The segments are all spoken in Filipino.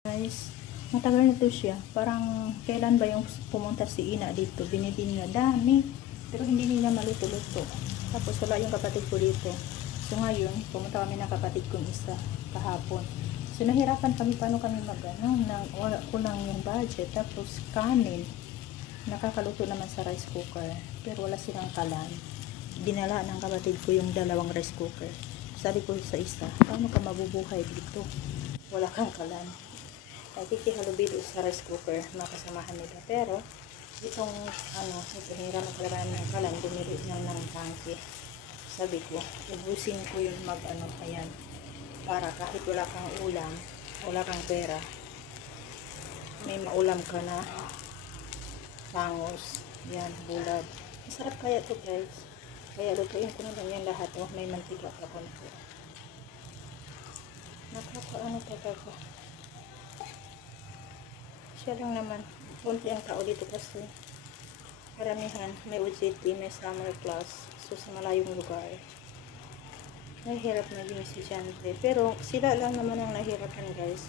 Guys, matagal na to siya. Parang kailan ba yung pumunta si Ina dito? Binili niya dami. Pero hindi nila maluto-luto. Tapos wala yung kapatid ko dito. So ngayon, pumunta kami ng kapatid kong isa kahapon. So nahirapan kami paano kami wala kulang yung budget. Tapos kanin. Nakakaluto naman sa rice cooker. Pero wala silang kalan. Dinala ng kapatid ko yung dalawang rice cooker. Sabi ko sa isa, paano ka mabubuhay dito? Wala kang kalan. Ay kikihalubilo sa rice cooker, makasamahan nila. Pero, itong, ito, hiram na talaga ng kalan, bumili na ng tangke. Sabi ko, ubusin ko yung ayan, para kahit wala kang ulam, wala kang pera, may maulam ka na, tangos, yan, bulad. Masarap kaya to guys. Kaya lutuin ko na lang yan lahat, may mantika pa konti. Nakakaano talaga. Siya lang naman. Kunti ang tao dito kasi karamihan may OJT, may summer class. So sa malayong lugar nahihirap maging estudyante. Pero sila lang naman ang nahihirapan guys.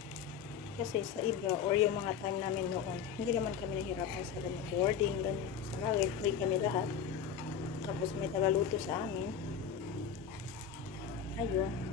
Kasi sa iba or yung mga time namin noon, hindi naman kami nahihirapan sa boarding, ganyan. Sa bagay, free kami lahat. Tapos may tagaluto sa amin. Ayun.